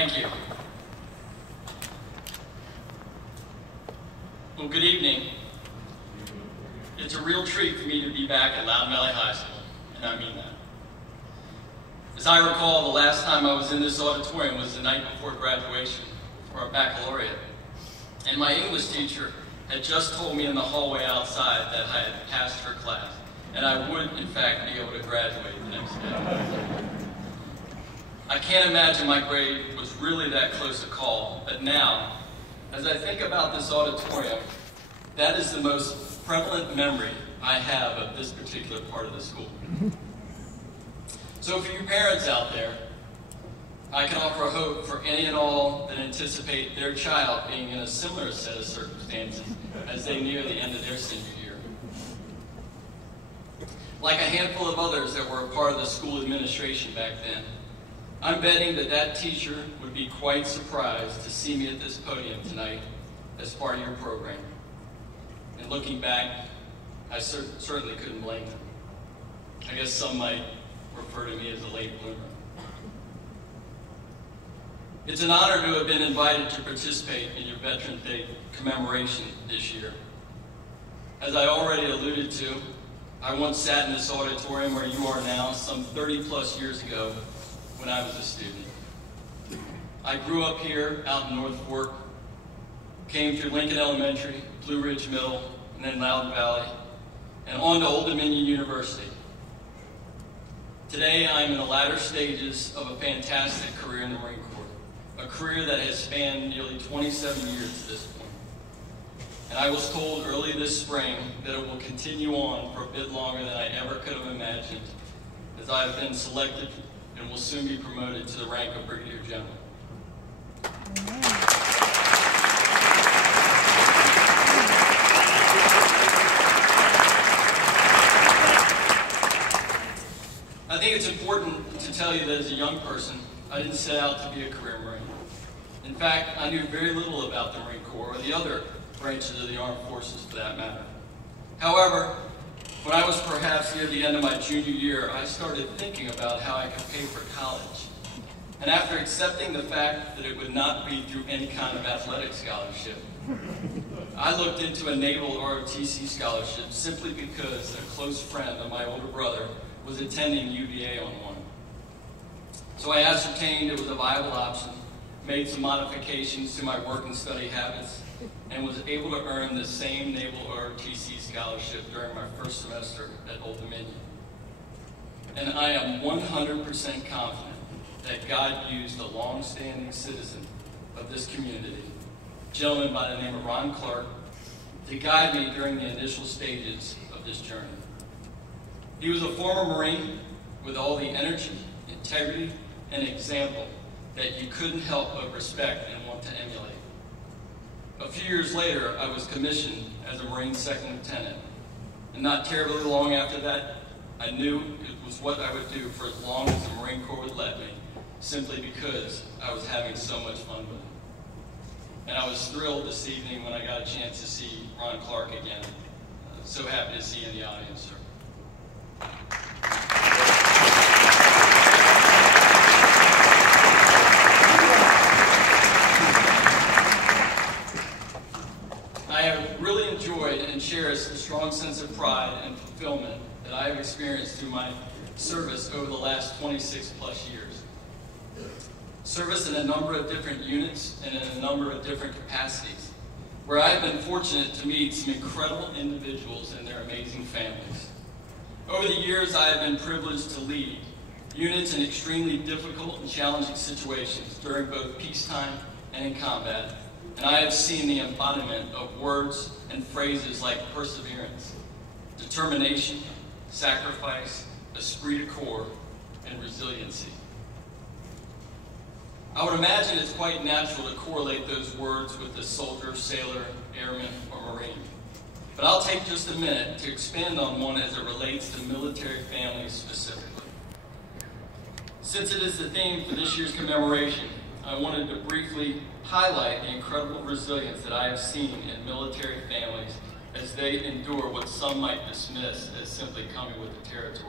Thank you. Well, good evening. It's a real treat for me to be back at Loudon Valley High School, and I mean that. As I recall, the last time I was in this auditorium was the night before graduation for our baccalaureate, and my English teacher had just told me in the hallway outside that I had passed her class, and I would, in fact, be able to graduate the next day. I can't imagine my grade was really that close a call, but now, as I think about this auditorium, that is the most prevalent memory I have of this particular part of the school. So for you parents out there, I can offer hope for any and all that anticipate their child being in a similar set of circumstances as they near the end of their senior year. Like a handful of others that were a part of the school administration back then, I'm betting that that teacher would be quite surprised to see me at this podium tonight as part of your program. And looking back, I certainly couldn't blame them. I guess some might refer to me as a late bloomer. It's an honor to have been invited to participate in your Veterans Day commemoration this year. As I already alluded to, I once sat in this auditorium where you are now some 30 plus years ago when I was a student. I grew up here out in North Fork, came through Lincoln Elementary, Blue Ridge Middle, and then Loudon Valley, and on to Old Dominion University. Today, I'm in the latter stages of a fantastic career in the Marine Corps, a career that has spanned nearly 27 years at this point. And I was told early this spring that it will continue on for a bit longer than I ever could have imagined, as I have been selected and will soon be promoted to the rank of Brigadier General. I think it's important to tell you that as a young person, I didn't set out to be a career Marine. In fact, I knew very little about the Marine Corps or the other branches of the armed forces for that matter. However, when I was perhaps near the end of my junior year, I started thinking about how I could pay for college. And after accepting the fact that it would not be through any kind of athletic scholarship, I looked into a Naval ROTC scholarship simply because a close friend of my older brother was attending UVA on one. So I ascertained it was a viable option, made some modifications to my work and study habits, and was able to earn the same Naval ROTC scholarship during my first semester at Old Dominion. And I am 100% confident that God used a long-standing citizen of this community, a gentleman by the name of Ron Clark, to guide me during the initial stages of this journey. He was a former Marine with all the energy, integrity, and example that you couldn't help but respect and want to emulate. A few years later, I was commissioned as a Marine Second Lieutenant, and not terribly long after that, I knew it was what I would do for as long as the Marine Corps would let me, simply because I was having so much fun with it. And I was thrilled this evening when I got a chance to see Ron Clark again. So happy to see you in the audience, sir. I have really enjoyed and cherished the strong sense of pride and fulfillment that I have experienced through my service over the last 26 plus years. Service in a number of different units and in a number of different capacities, where I have been fortunate to meet some incredible individuals and their amazing families. Over the years, I have been privileged to lead units in extremely difficult and challenging situations during both peacetime and in combat, and I have seen the embodiment of words and phrases like perseverance, determination, sacrifice, esprit de corps, and resiliency. I would imagine it's quite natural to correlate those words with the soldier, sailor, airman, or Marine. But I'll take just a minute to expand on one as it relates to military families specifically. Since it is the theme for this year's commemoration, I wanted to briefly highlight the incredible resilience that I have seen in military families as they endure what some might dismiss as simply coming with the territory.